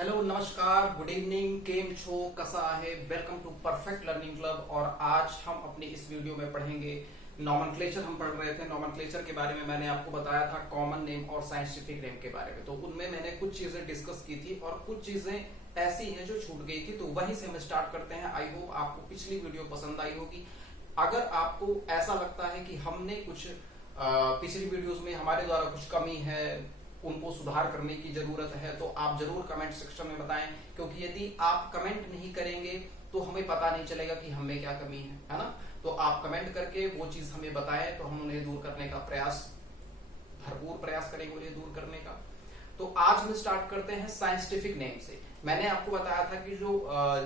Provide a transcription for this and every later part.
Hello, नमस्कार, good evening, केम छो, कसा है। Welcome to perfect learning club. और आज हम अपने इस वीडियो में पढ़ेंगे नॉमेनक्लेचर। हम पढ़ रहे थे नॉमेनक्लेचर के बारे में। मैंने आपको बताया था कॉमन नेम और साइंटिफिक नेम के बारे में, तो उनमें मैंने कुछ चीजें डिस्कस की थी और कुछ चीजें ऐसी हैं जो छूट गई थी, तो वहीं से हम स्टार्ट करते हैं। आई होप आपको पिछली वीडियो पसंद आई होगी। अगर आपको ऐसा लगता है कि हमने कुछ पिछली वीडियोस में हमारे द्वारा कुछ कमी है, उनको सुधार करने की जरूरत है, तो आप जरूर कमेंट सेक्शन में बताएं, क्योंकि यदि आप कमेंट नहीं करेंगे तो हमें पता नहीं चलेगा कि हमें क्या कमी है ना। तो आप कमेंट करके वो चीज हमें बताएं, तो हम उन्हें दूर करने का भरपूर प्रयास करेंगे उन्हें दूर करने का। तो आज हम स्टार्ट करते हैं साइंटिफिक नेम से। मैंने आपको बताया था कि जो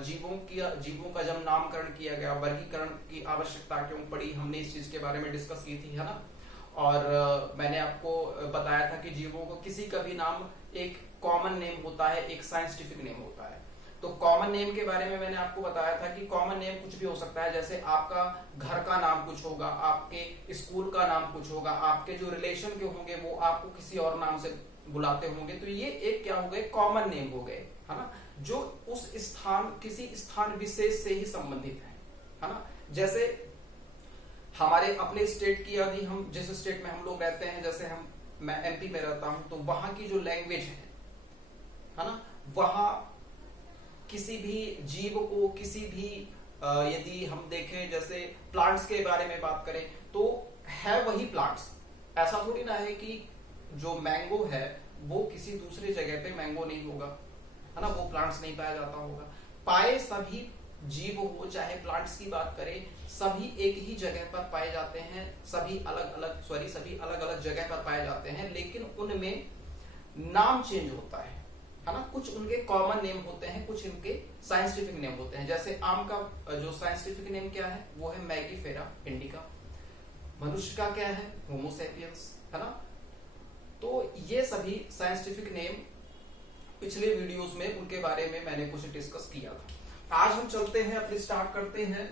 जीवों का जब नामकरण किया गया, वर्गीकरण की आवश्यकता क्यों पड़ी, हमने इस चीज के बारे में डिस्कस की थी, है ना। और मैंने आपको बताया था कि जीवों को किसी का भी नाम एक कॉमन नेम होता है, एक साइंटिफिक नेम होता है। तो कॉमन नेम के बारे में मैंने आपको बताया था कि कॉमन नेम कुछ भी हो सकता है, जैसे आपका घर का नाम कुछ होगा, आपके स्कूल का नाम कुछ होगा, आपके जो रिलेशन के होंगे वो आपको किसी और नाम से बुलाते होंगे, तो ये एक क्या हो गए, कॉमन नेम हो गए, है ना, जो उस किसी स्थान विशेष से ही संबंधित है ना। जैसे हमारे अपने स्टेट की, यदि हम जिस स्टेट में हम लोग रहते हैं, जैसे मैं एमपी में रहता हूं, तो वहां की जो लैंग्वेज है ना, वहां किसी भी जीव को, किसी भी यदि हम देखें, जैसे प्लांट्स के बारे में बात करें, तो है वही प्लांट्स। ऐसा थोड़ी ना है कि जो मैंगो है वो किसी दूसरे जगह पे मैंगो नहीं होगा, है ना, वो प्लांट्स नहीं पाया जाता होगा। पाए सभी जीव हो, चाहे प्लांट्स की बात करें, सभी एक ही जगह पर पाए जाते हैं, सभी अलग अलग जगह पर पाए जाते हैं, लेकिन उनमें नाम चेंज होता है ना। कुछ उनके कॉमन नेम होते हैं, कुछ इनके साइंटिफिक नेम होते हैं। जैसे आम का जो साइंटिफिक नेम क्या है, वो है मैगीफेरा इंडिका। मनुष्य का क्या है, होमो सैपियंस, है ना। तो ये सभी साइंटिफिक नेम पिछले वीडियोस में उनके बारे में मैंने कुछ डिस्कस किया था। आज हम चलते हैं, अपने स्टार्ट करते हैं,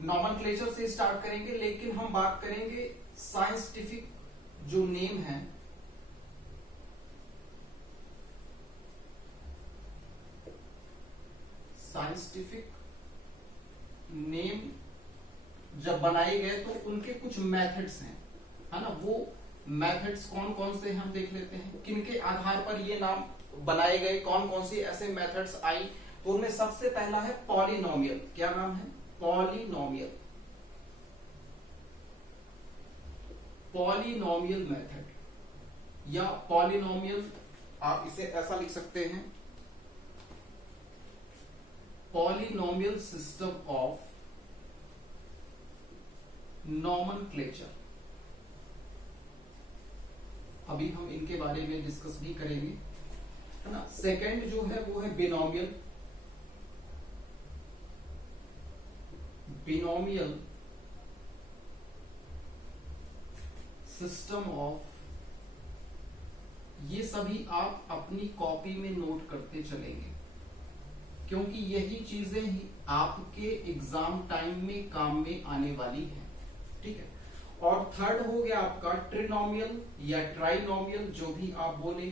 नॉमेनक्लेचर से स्टार्ट करेंगे, लेकिन हम बात करेंगे साइंटिफिक जो नेम है। साइंटिफिक नेम जब बनाए गए तो उनके कुछ मेथड्स हैं, है ना। वो मेथड्स कौन कौन से हम देख लेते हैं, किनके आधार पर ये नाम बनाए गए, कौन कौन सी ऐसे मेथड्स आई। तो उनमें सबसे पहला है पॉलिनोमियल। क्या नाम है, पॉलिनोमियल। पॉलिनोमियल मेथड या पॉलिनोमियल, आप इसे ऐसा लिख सकते हैं, पॉलिनोमियल सिस्टम ऑफ नॉमेनक्लेचर। अभी हम इनके बारे में डिस्कस भी करेंगे, है ना। सेकंड जो है वो है बिनोमियल। बिनोमियल सिस्टम ऑफ, ये सभी आप अपनी कॉपी में नोट करते चलेंगे, क्योंकि यही चीजें ही आपके एग्जाम टाइम में काम में आने वाली है, ठीक है। और थर्ड हो गया आपका ट्रिनोमियल या ट्राइनोमियल, जो भी आप बोले,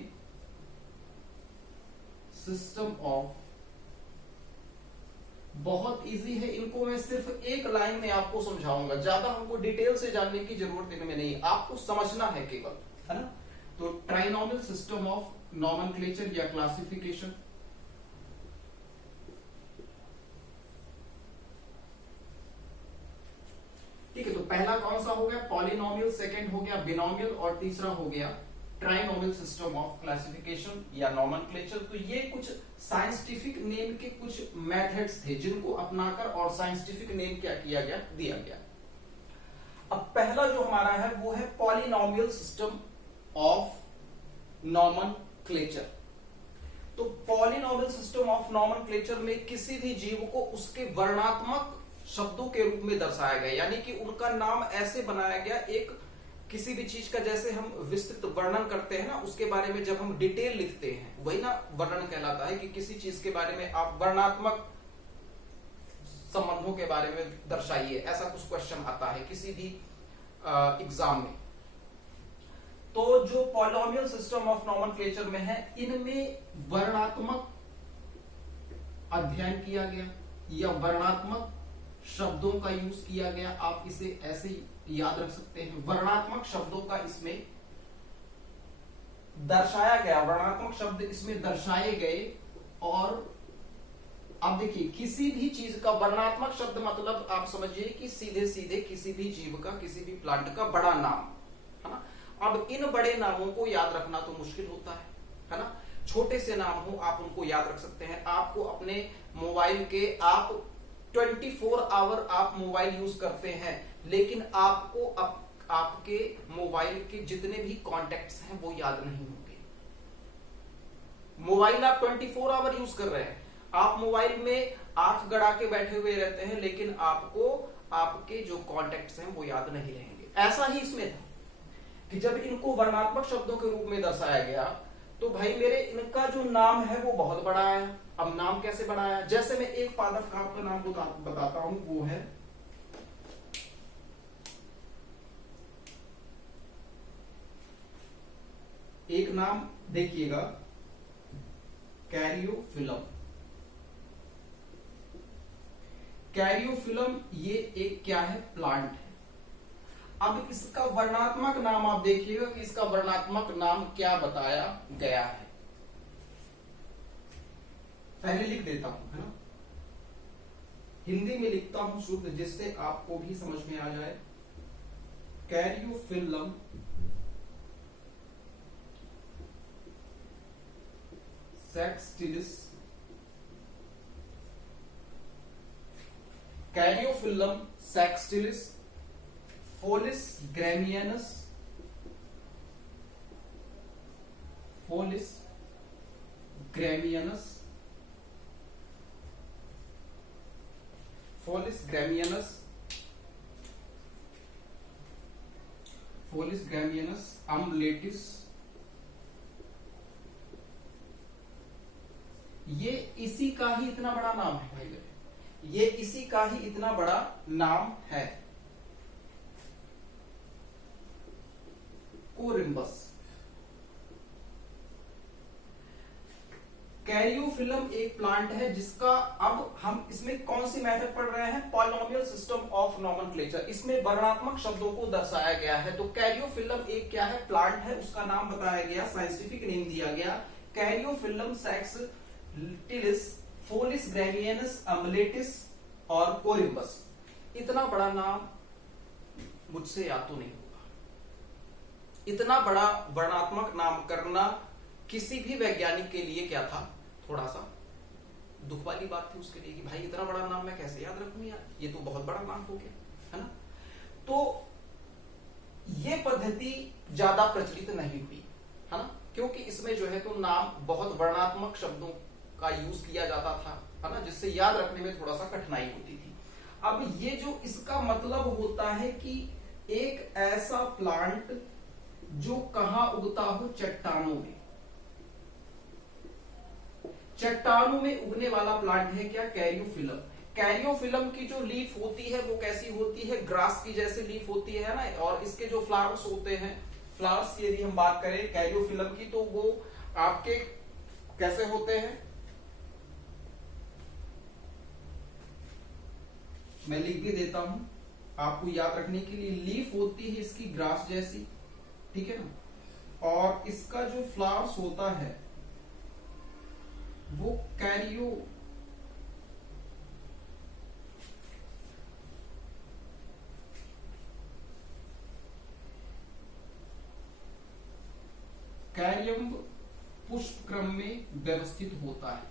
सिस्टम ऑफ। बहुत इजी है, इनको मैं सिर्फ एक लाइन में आपको समझाऊंगा, ज्यादा हमको डिटेल से जानने की जरूरत इनमें नहीं है, आपको समझना है केवल, है ना। तो ट्राइनोमियल सिस्टम ऑफ नॉमेनक्लेचर या क्लासिफिकेशन। ठीक है, तो पहला कौन सा हो गया, पॉलिनोमियल, सेकंड हो गया बिनोमियल, और तीसरा हो गया ट्राइनोमियल सिस्टम ऑफ क्लासिफिकेशन या नॉमेनक्लेचर। तो ये कुछ साइंटिफिक नेम के कुछ मेथड्स थे जिनको अपनाकर और साइंटिफिक नेम क्या किया गया, दिया गया। अब पहला जो हमारा है वो है पॉलिनोमियल सिस्टम ऑफ नॉमेनक्लेचर। तो पॉलिनोमियल सिस्टम ऑफ नॉमेनक्लेचर में किसी भी जीव को उसके वर्णात्मक शब्दों के रूप में दर्शाया गया, यानी कि उनका नाम ऐसे बनाया गया, एक किसी भी चीज का जैसे हम विस्तृत वर्णन करते हैं ना, उसके बारे में जब हम डिटेल लिखते हैं, वही ना वर्णन कहलाता है, कि किसी चीज के बारे में आप वर्णात्मक संबंधों के बारे में दर्शाइए, ऐसा कुछ क्वेश्चन आता है किसी भी एग्जाम में। तो जो पॉलिनोमियल सिस्टम ऑफ नॉमेनक्लेचर में है, इनमें वर्णात्मक अध्ययन किया गया या वर्णात्मक शब्दों का यूज किया गया, आप इसे ऐसे याद रख सकते हैं। वर्णात्मक शब्दों का इसमें दर्शाया गया, वर्णात्मक शब्द इसमें दर्शाए गए। और अब देखिए किसी भी चीज का वर्णात्मक शब्द मतलब आप समझिए कि सीधे सीधे किसी भी जीव का, किसी भी प्लांट का बड़ा नाम, है ना। अब इन बड़े नामों को याद रखना तो मुश्किल होता है ना। छोटे से नाम हो आप उनको याद रख सकते हैं। आपको अपने मोबाइल के, आप 24 आवर आप मोबाइल यूज करते हैं, लेकिन आपको आपके मोबाइल के जितने भी कॉन्टेक्ट्स हैं वो याद नहीं होंगे। मोबाइल आप 24 आवर यूज कर रहे हैं, आप मोबाइल में आंख गड़ा के बैठे हुए रहते हैं, लेकिन आपको आपके जो कॉन्टेक्ट्स हैं वो याद नहीं रहेंगे। ऐसा ही इसमें था कि जब इनको वर्णात्मक शब्दों के रूप में दर्शाया गया तो भाई मेरे इनका जो नाम है वो बहुत बड़ा आया। अब नाम कैसे बड़ा आया, जैसे मैं एक पादप का आपका नाम बताता हूं, वो है एक नाम देखिएगा, कैरियोफिलम। कैरियोफिलम ये एक क्या है, प्लांट है। अब इसका वर्णात्मक नाम आप देखिएगा कि इसका वर्णात्मक नाम क्या बताया गया है। पहले लिख देता हूं, है ना, हिंदी में लिखता हूं शुद्ध, जिससे आपको भी समझ में आ जाए। कैरियोफिलम सेक्सटिलिस, कैरियोफिलम सेक्सटिलिस, फोलिस ग्रैमियनस, फोलिस ग्रैमियनस, फोलिस ग्रैमियनस, फोलिस ग्रैमियनस अम्लेटिस, ये इसी का ही इतना बड़ा नाम है भाई, ये इसी का ही इतना बड़ा नाम है। कोरिम्बस। कैरियोफिलम एक प्लांट है जिसका, अब हम इसमें कौन सी मेथड पढ़ रहे हैं, पॉलिनोमियल सिस्टम ऑफ नॉमेनक्लेचर। इसमें वर्णात्मक शब्दों को दर्शाया गया है। तो कैरियोफिलम एक क्या है, प्लांट है, उसका नाम बताया गया, साइंटिफिक नेम दिया गया कैरियोफिलम सेक्सटिलिस, फोलिस ग्रैमियनस, अम्लेटिस और कोरिम्बस। इतना बड़ा नाम मुझसे याद तो नहीं होगा। इतना बड़ा वर्णात्मक नाम करना किसी भी वैज्ञानिक के लिए क्या था, थोड़ा सा दुख वाली बात थी उसके लिए कि भाई इतना बड़ा नाम मैं कैसे याद रखूं यार, ये तो बहुत बड़ा नाम हो गया, है ना। तो ये पद्धति ज्यादा प्रचलित नहीं हुई, है ना, क्योंकि इसमें जो है तो नाम बहुत वर्णात्मक शब्दों का यूज किया जाता था, है ना, जिससे याद रखने में थोड़ा सा कठिनाई होती थी। अब ये जो इसका मतलब होता है कि एक ऐसा प्लांट जो कहां उगता हो, चट्टानों में, चट्टानों में उगने वाला प्लांट है क्या, कैरियोफिलम। कैरियोफिलम की जो लीफ होती है वो कैसी होती है, ग्रास की जैसे लीफ होती है ना, और इसके जो फ्लावर्स होते हैं, फ्लावर्स की यदि हम बात करें कैरियोफिलम की, तो वो आपके कैसे होते हैं, मैं लिख भी देता हूं आपको याद रखने के लिए। लीफ होती है इसकी ग्रास जैसी, ठीक है ना, और इसका जो फ्लावर्स होता है वो कैरियम पुष्प क्रम में व्यवस्थित होता है।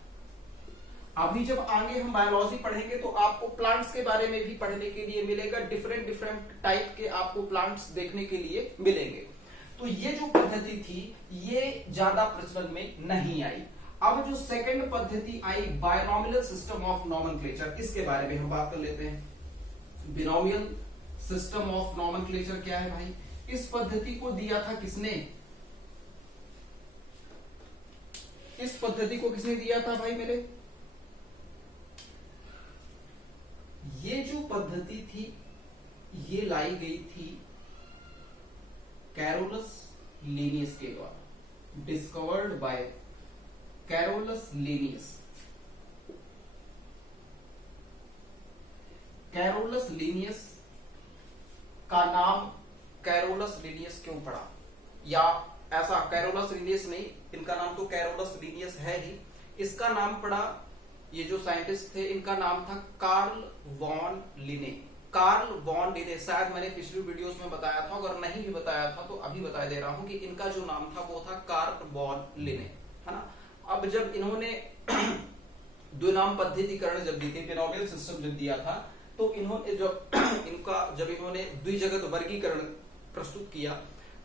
अभी जब आगे हम बायोलॉजी पढ़ेंगे तो आपको प्लांट्स के बारे में भी पढ़ने के लिए मिलेगा, डिफरेंट डिफरेंट टाइप के आपको प्लांट्स देखने के लिए मिलेंगे। तो ये जो पद्धति थी ये ज्यादा प्रचलन में नहीं आई। अब जो सेकंड पद्धति आई, बायनोमियल सिस्टम ऑफ नॉमेनक्लेचर, इसके बारे में हम बात कर लेते हैं। बिनोमियल सिस्टम ऑफ नॉमेनक्लेचर क्या है भाई, इस पद्धति को दिया था किसने, इस पद्धति को किसने दिया था भाई मेरे, ये जो पद्धति थी ये लाई गई थी कैरोलस लिनियस के द्वारा, discovered by Carolus Linnaeus. Carolus Linnaeus का नाम कैरोलस लीनियस क्यों पड़ा, या ऐसा कैरोलस लीनियस नहीं, इनका नाम तो कैरोलस लीनियस है ही, इसका नाम पड़ा, ये जो साइंटिस्ट थे इनका नाम था कार्ल वॉन लिने। कार्ल वॉन लिने, शायद मैंने पिछली वीडियोस में बताया था, अगर नहीं भी बताया था तो अभी बता दे रहा हूं कि इनका जो नाम था वो था कार्ल वॉन लिने, है ना। अब जब इन्होंने द्विनाम पद्धतिकरण जब दी थी, बिनोमियल सिस्टम जब दिया था, तो इन्होंने जब इन्होंने द्विजगत वर्गीकरण प्रस्तुत किया,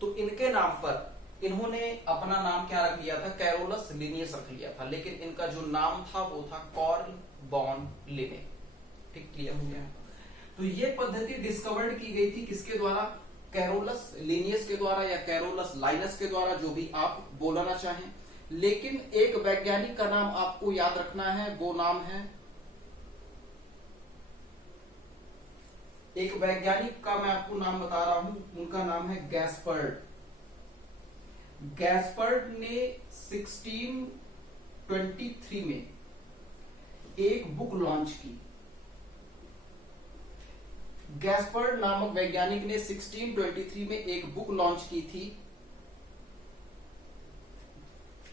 तो इनके नाम पर इन्होंने अपना नाम क्या रख लिया था, कैरोलस लीनियस रख लिया था, लेकिन इनका जो नाम था वो था कार्ल वॉन लिने। ठीक, क्लियर हो गया। तो ये पद्धति डिस्कवर्ड की गई थी किसके द्वारा, कैरोलस लीनियस के द्वारा या कैरोलस लाइनस के द्वारा, जो भी आप बोलना चाहें। लेकिन एक वैज्ञानिक का नाम आपको याद रखना है, वो नाम है, एक वैज्ञानिक का मैं आपको नाम बता रहा हूं, उनका नाम है गैस्पर्ड। गैस्पर्ड ने 1623 में एक बुक लॉन्च की। गैस्पर्ड नामक वैज्ञानिक ने 1623 में एक बुक लॉन्च की थी।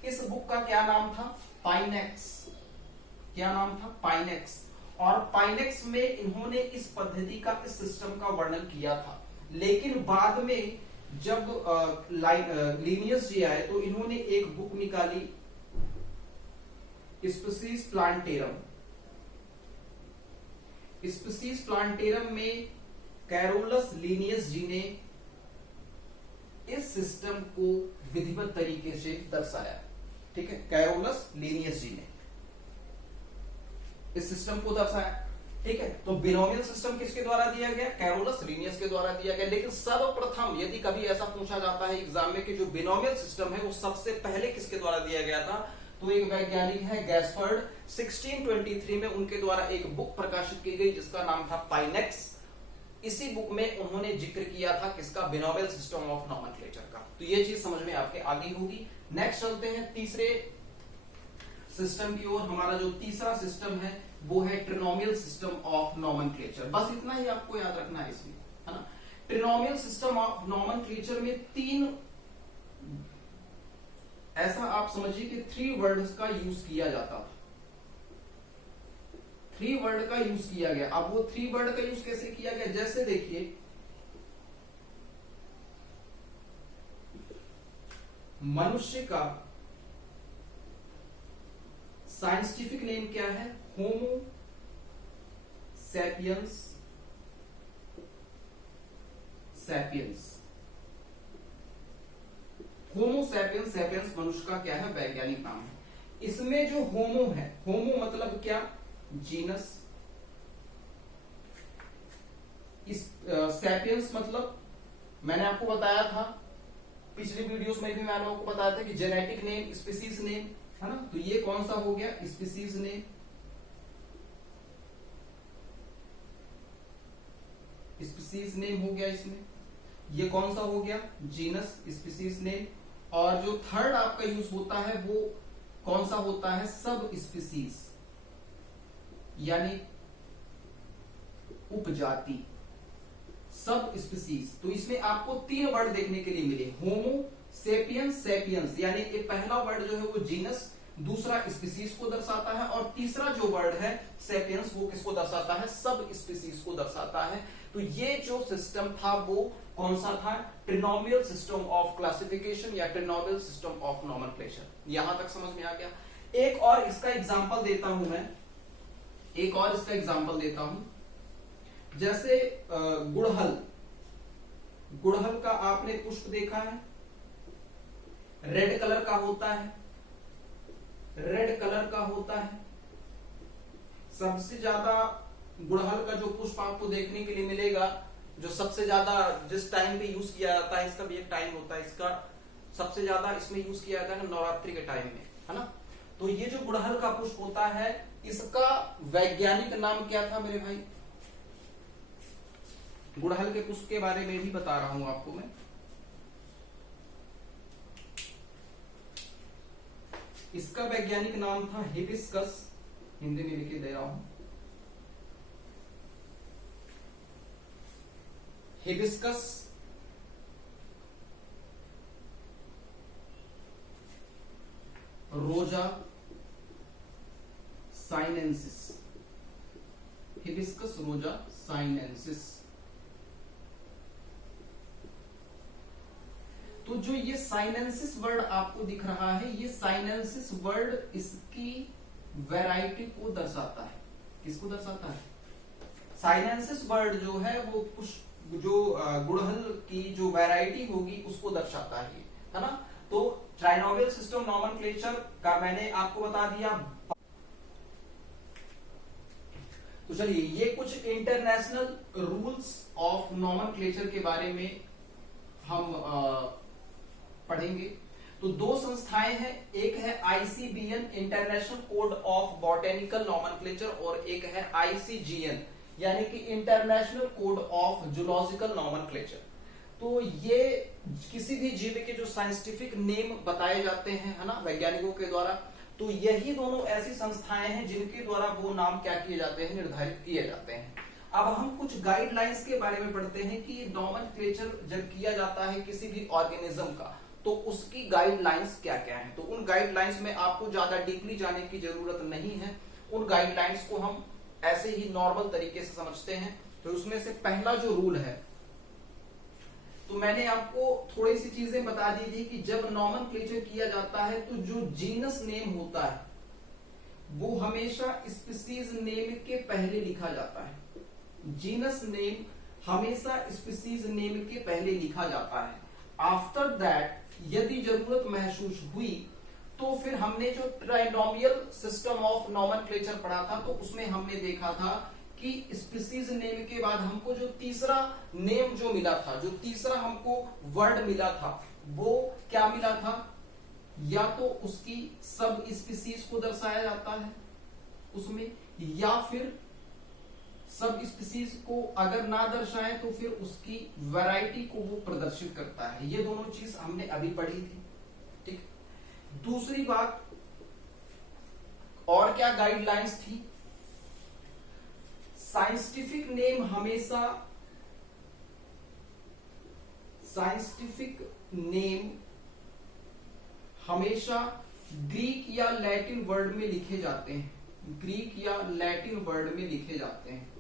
इस बुक का क्या नाम था, पाइनेक्स। क्या नाम था, पाइनेक्स। और पाइनेक्स में इन्होंने इस पद्धति का, इस सिस्टम का वर्णन किया था। लेकिन बाद में जब लीनियस जी आए तो इन्होंने एक बुक निकाली, स्पीसीज प्लांटेरम। स्पीसीज प्लांटेरम में कैरोलस लीनियस जी ने इस सिस्टम को विधिवत तरीके से दर्शाया। ठीक है, कैरोलस लीनियस जी ने इस सिस्टम को दर्शाया। ठीक है, तो बिनोमियल सिस्टम किसके द्वारा दिया गया, कैरोलस लीनियस के द्वारा दिया गया। लेकिन सर्वप्रथम यदि कभी ऐसा पूछा जाता है एग्जाम में कि जो बिनोमियल सिस्टम है वो सबसे पहले किसके द्वारा दिया गया था, तो एक वैज्ञानिक है गैस्पर्ड। 1623 में उनके द्वारा एक बुक प्रकाशित की गई जिसका नाम था पाइनेक्स। इसी बुक में उन्होंने जिक्र किया था किसका, बिनोमियल सिस्टम ऑफ नॉमेनक्लेचर का। तो ये चीज समझ में आपके आ गई होगी। नेक्स्ट चलते हैं तीसरे सिस्टम की ओर। हमारा जो तीसरा सिस्टम है वो है ट्रिनोमियल सिस्टम ऑफ नॉमेनक्लेचर। बस इतना ही आपको याद रखना है इसमें, है ना। ट्रिनोमियल सिस्टम ऑफ नॉमेनक्लेचर में तीन, ऐसा आप समझिए कि 3 वर्ड्स का यूज किया जाता था। 3 वर्ड का यूज किया गया। अब वो 3 वर्ड का यूज कैसे किया गया, जैसे देखिए मनुष्य का साइंटिफिक नेम क्या है, Homo sapiens. Sapiens, Homo sapiens, sapiens मनुष्य का क्या है, वैज्ञानिक नाम है। इसमें जो होमो है, होमो मतलब क्या, जीनस। इस सैपियंस मतलब मैंने आपको बताया था पिछली वीडियोस में भी, मैंने आपको बताया था कि जेनेटिक नेम, स्पीसीज नेम, है ना। तो ये कौन सा हो गया, स्पीसीज नेम। स्पीसीज नेम हो गया इसमें। ये कौन सा हो गया, जीनस, स्पीसीज नेम। और जो थर्ड आपका यूज होता है वो कौन सा होता है, सब स्पीसीज, यानी उपजाति, सब स्पीसीज। तो इसमें आपको 3 वर्ड देखने के लिए मिले, होमो सेपियंस, सैपियंस, यानी ये पहला वर्ड जो है वो जीनस, दूसरा स्पीसीज को दर्शाता है, और तीसरा जो वर्ड है सैपियंस वो किसको दर्शाता है, सब स्पीसीज को दर्शाता है। तो ये जो सिस्टम था वो कौन सा था, ट्रिनोमियल सिस्टम ऑफ क्लासिफिकेशन या ट्रिनोमियल सिस्टम ऑफ नॉमेनक्लेचर। यहां तक समझ में आ गया। एक और इसका एग्जांपल देता हूं मैं, एक और इसका एग्जांपल देता हूं। जैसे गुड़हल, गुड़हल का आपने पुष्प देखा है, रेड कलर का होता है, रेड कलर का होता है। सबसे ज्यादा गुड़हल का जो पुष्प आपको देखने के लिए मिलेगा, जो सबसे ज्यादा जिस टाइम पे यूज किया जाता है, इसका भी एक टाइम होता है, इसका सबसे ज्यादा इसमें यूज किया जाता है नवरात्रि के टाइम में, है ना। तो ये जो गुड़हल का पुष्प होता है, इसका वैज्ञानिक नाम क्या था मेरे भाई, गुड़हल के पुष्प के बारे में भी बता रहा हूं आपको मैं। इसका वैज्ञानिक नाम था हिबिस्कस, हिंदी में लिखे दे रहा हूं, हिबिस्कस, रोजा साइनेंसिस, हिबिस्कस रोजा साइनेंसिस। तो जो ये साइनेंसिस वर्ड आपको दिख रहा है, ये साइनेंसिस वर्ड इसकी वैरायटी को दर्शाता है। किसको दर्शाता है? साइनेंसिस वर्ड जो है वो कुछ जो गुड़हल की जो वैरायटी होगी उसको दर्शाता है ना। तो ट्राइनोमियल सिस्टम नॉमेनक्लेचर का मैंने आपको बता दिया। तो चलिए ये कुछ इंटरनेशनल रूल्स ऑफ नॉमेनक्लेचर के बारे में हम पढ़ेंगे। तो दो संस्थाएं हैं, एक है ICBN international code of botanical nomenclature और एक है आईसीजीएन यानी कि international code of zoological nomenclature. तो ये किसी भी जीव के जो साइंटिफिक नेम बताए जाते हैं है ना वैज्ञानिकों के द्वारा, तो यही दोनों ऐसी संस्थाएं हैं जिनके द्वारा वो नाम क्या किए जाते हैं, निर्धारित किए जाते हैं। अब हम कुछ गाइडलाइंस के बारे में पढ़ते हैं कि नॉमेनक्लेचर जब किया जाता है किसी भी ऑर्गेनिज्म का तो उसकी गाइडलाइंस क्या क्या है। तो उन गाइडलाइंस में आपको ज्यादा डीपली जाने की जरूरत नहीं है, उन गाइडलाइंस को हम ऐसे ही नॉर्मल तरीके से समझते हैं। तो उसमें से पहला जो रूल है, तो मैंने आपको थोड़ी सी चीजें बता दी थी कि जब नॉमेनक्लेचर किया जाता है तो जो जीनस नेम होता है वो हमेशा स्पीसीज नेम के पहले लिखा जाता है। जीनस नेम हमेशा स्पीसीज नेम के पहले लिखा जाता है। आफ्टर दैट यदि जरूरत महसूस हुई तो फिर हमने जो ट्राइनोमियल सिस्टम ऑफ नॉमेनक्लेचर पढ़ा था तो उसमें हमने देखा था कि स्पीसीज नेम के बाद हमको जो तीसरा नेम जो मिला था, जो तीसरा हमको वर्ड मिला था वो क्या मिला था, या तो उसकी सब स्पीसीज को दर्शाया जाता है उसमें, या फिर सब स्पीसीज को अगर ना दर्शाए तो फिर उसकी वैरायटी को वो प्रदर्शित करता है। ये दोनों चीज हमने अभी पढ़ी थी। ठीक, दूसरी बात और क्या गाइडलाइंस थी, साइंटिफिक नेम हमेशा ग्रीक या लैटिन वर्ड में लिखे जाते हैं, ग्रीक या लैटिन वर्ड में लिखे जाते हैं।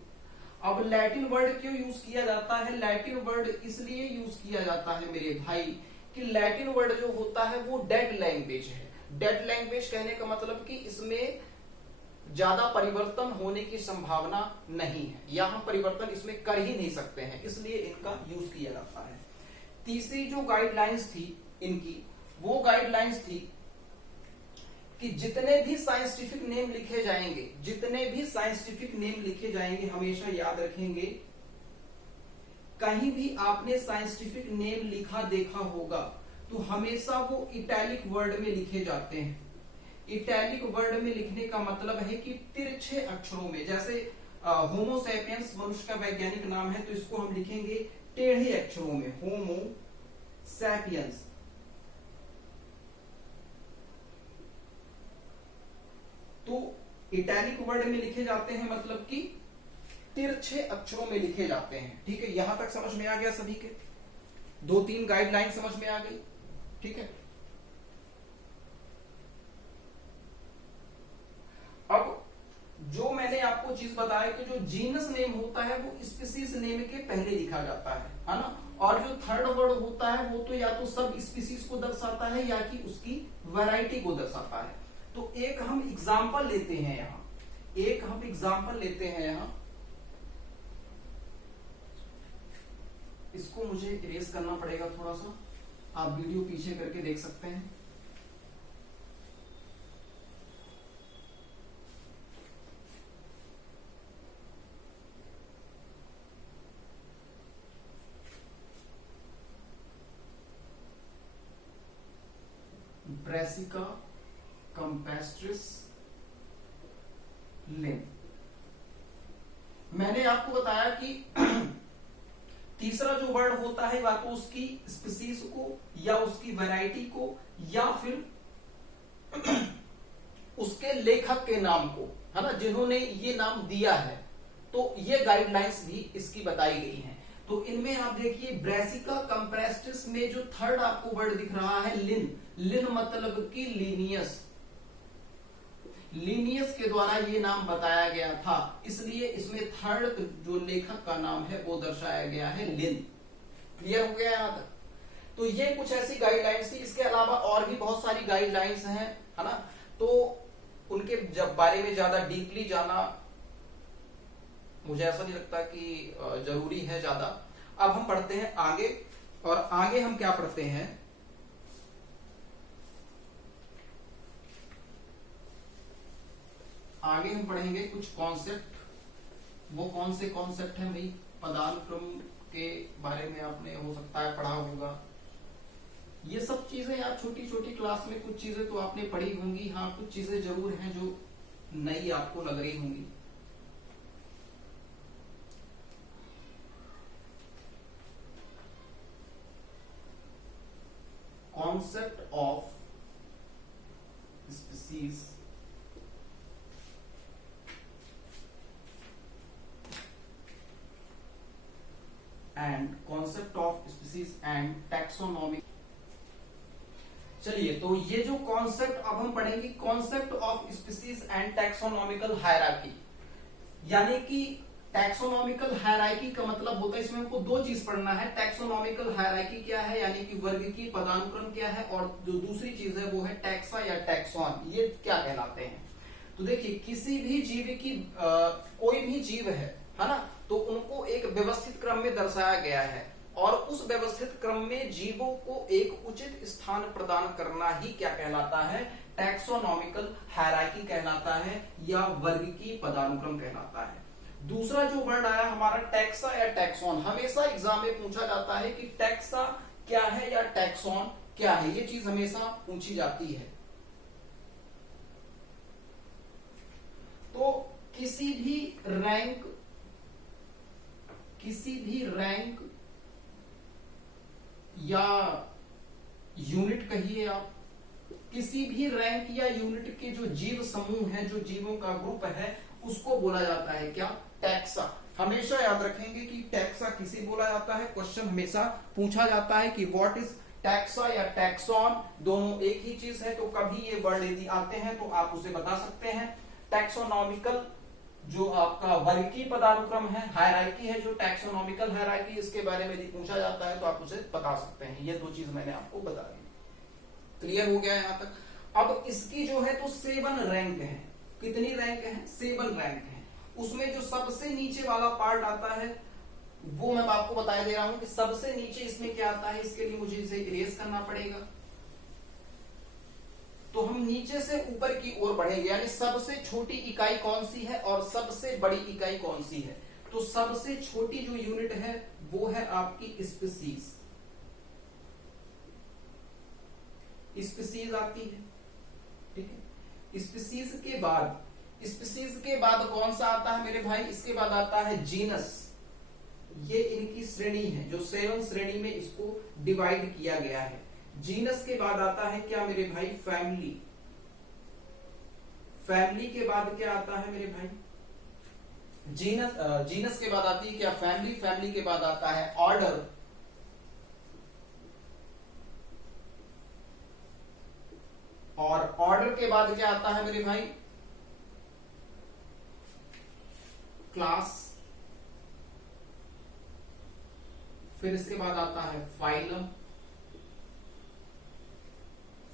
अब लैटिन वर्ड क्यों यूज किया जाता है? लैटिन वर्ड इसलिए यूज किया जाता है मेरे भाई कि लैटिन वर्ड जो होता है वो डेड लैंग्वेज है। डेड लैंग्वेज कहने का मतलब कि इसमें ज्यादा परिवर्तन होने की संभावना नहीं है, या हम परिवर्तन इसमें कर ही नहीं सकते हैं, इसलिए इनका यूज किया जाता है। तीसरी जो गाइडलाइंस थी इनकी, वो गाइडलाइंस थी कि जितने भी साइंटिफिक नेम लिखे जाएंगे, जितने भी साइंटिफिक नेम लिखे जाएंगे, हमेशा याद रखेंगे कहीं भी आपने साइंटिफिक नेम लिखा देखा होगा तो हमेशा वो इटैलिक वर्ड में लिखे जाते हैं। इटैलिक वर्ड में लिखने का मतलब है कि तिरछे अक्षरों में, जैसे होमो सैपियंस मनुष्य का वैज्ञानिक नाम है तो इसको हम लिखेंगे टेढ़े अक्षरों में, होमो सैपियंस। तो इटैलिक वर्ड में लिखे जाते हैं मतलब कि तिरछे अक्षरों में लिखे जाते हैं। ठीक है, यहां तक समझ में आ गया सभी के? दो तीन गाइडलाइन समझ में आ गई। ठीक है, अब जो मैंने आपको चीज बताया कि जो जीनस नेम होता है वो स्पीसीज नेम के पहले लिखा जाता है ना, और जो थर्ड वर्ड होता है वो तो या तो सब स्पीसीज को दर्शाता है या कि उसकी वैरायटी को दर्शाता है। तो एक हम एग्जाम्पल लेते हैं यहां, इसको मुझे इरेज करना पड़ेगा थोड़ा सा, आप वीडियो पीछे करके देख सकते हैं। ब्रेसिका कंपेस्ट्रिस लिन। मैंने आपको बताया कि तीसरा जो वर्ड होता है या तो उसकी स्पीसीज को या उसकी वैरायटी को या फिर उसके लेखक के नाम को, है ना, जिन्होंने ये नाम दिया है। तो ये गाइडलाइंस भी इसकी बताई गई हैं। तो इनमें आप देखिए ब्रेसिका कंप्रेस्टिस में जो थर्ड आपको वर्ड दिख रहा है लिन, लिन मतलब कि लीनियस, लीनियस के द्वारा ये नाम बताया गया था, इसलिए इसमें थर्ड जो लेखक का नाम है वो दर्शाया गया है लिन। क्लियर हो गया यहाँ तक? तो ये कुछ ऐसी गाइडलाइंस थी, इसके अलावा और भी बहुत सारी गाइडलाइंस हैं, है ना, तो उनके बारे में ज्यादा डीपली जाना मुझे ऐसा नहीं लगता कि जरूरी है ज्यादा। अब हम पढ़ते हैं आगे, और आगे हम क्या पढ़ते हैं, आगे हम पढ़ेंगे कुछ कॉन्सेप्ट। वो कौन से कॉन्सेप्ट हैं भाई? पदानुक्रम के बारे में आपने हो सकता है पढ़ा होगा, ये सब चीजें आप छोटी छोटी क्लास में कुछ चीजें तो आपने पढ़ी होंगी, हाँ कुछ चीजें जरूर हैं जो नई आपको लग रही होंगी। Concept of species and concept of species and taxonomy. चलिए, तो ये जो कॉन्सेप्ट अब हम पढ़ेंगे, concept of species and taxonomical hierarchy, यानी कि टैक्सोनॉमिकल हायरार्की का मतलब होता है, इसमें हमको दो चीज पढ़ना है। टैक्सोनॉमिकल हायरार्की क्या है, यानी कि वर्गीकीय पदानुक्रम क्या है, और जो दूसरी चीज है वो है टैक्सा या टैक्सॉन, ये क्या कहलाते हैं। तो देखिए, किसी भी जीव की कोई भी जीव है ना, तो उनको एक व्यवस्थित क्रम में दर्शाया गया है, और उस व्यवस्थित क्रम में जीवों को एक उचित स्थान प्रदान करना ही क्या कहलाता है, टैक्सोनॉमिकल हायरार्की कहलाता है, या वर्गीकीय पदानुक्रम कहलाता है। दूसरा जो वर्ड आया हमारा टैक्सा या टैक्सॉन, हमेशा एग्जाम में पूछा जाता है कि टैक्सा क्या है या टैक्सॉन क्या है, ये चीज हमेशा पूछी जाती है। तो किसी भी रैंक या यूनिट कहिए आप, किसी भी रैंक या यूनिट के जो जीव समूह है, जो जीवों का ग्रुप है, उसको बोला जाता है क्या, टैक्सा। हमेशा याद रखेंगे कि टैक्सा किसे बोला जाता है, क्वेश्चन हमेशा पूछा जाता है कि व्हाट इज टैक्सा या टैक्सॉन, दोनों एक ही चीज है, तो कभी ये वर्ड यदि आते हैं तो आप उसे बता सकते हैं। टैक्सोनॉमिकल जो आपका वर्गीय पदानुक्रम है, हायरार्की है जो टैक्सोनॉमिकल हायरार्की, इसके बारे में यदि पूछा जाता है तो आप उसे बता सकते हैं। ये दो चीज मैंने आपको बता दी। क्लियर हो गया यहां तक? अब इसकी जो है तो 7 रैंक है। कितनी रैंक है? 7 रैंक है। उसमें जो सबसे नीचे वाला पार्ट आता है वो मैं आपको बता दे रहा हूं कि सबसे नीचे इसमें क्या आता है, इसके लिए मुझे इसे इरेज करना पड़ेगा। तो हम नीचे से ऊपर की ओर बढ़ेंगे, यानी सबसे छोटी इकाई कौन सी है और सबसे बड़ी इकाई कौन सी है। तो सबसे छोटी जो यूनिट है वो है आपकी स्पीसीज, स्पीसीज आती है, ठीक है। स्पीसीज के बाद कौन सा आता है मेरे भाई, इसके बाद आता है जीनस। ये इनकी श्रेणी है, जो 7 श्रेणी में इसको डिवाइड किया गया है। जीनस के बाद आता है क्या मेरे भाई, फैमिली। फैमिली के बाद क्या आता है मेरे भाई, जीनस के बाद आती है क्या, फैमिली। फैमिली के बाद आता है ऑर्डर, और ऑर्डर के बाद क्या आता है मेरे भाई, क्लास। फिर इसके बाद आता है फाइलम।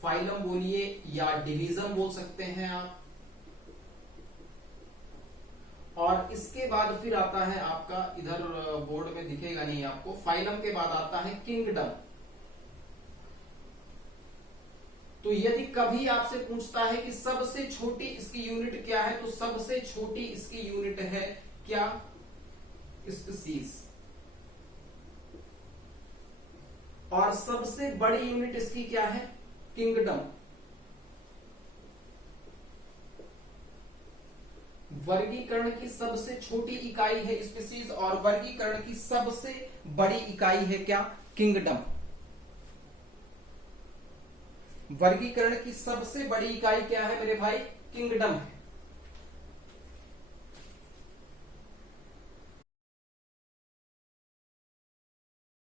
फाइलम बोलिए या डिवीजन बोल सकते हैं आप। और इसके बाद फिर आता है आपका, इधर बोर्ड में दिखेगा नहीं आपको, फाइलम के बाद आता है किंगडम। तो यदि कभी आपसे पूछता है कि सबसे छोटी इसकी यूनिट क्या है, तो सबसे छोटी इसकी यूनिट है क्या, स्पीसीज। और सबसे बड़ी यूनिट इसकी क्या है, किंगडम। वर्गीकरण की सबसे छोटी इकाई है स्पीसीज, और वर्गीकरण की सबसे बड़ी इकाई है क्या, किंगडम। वर्गीकरण की सबसे बड़ी इकाई क्या है मेरे भाई, किंगडम है।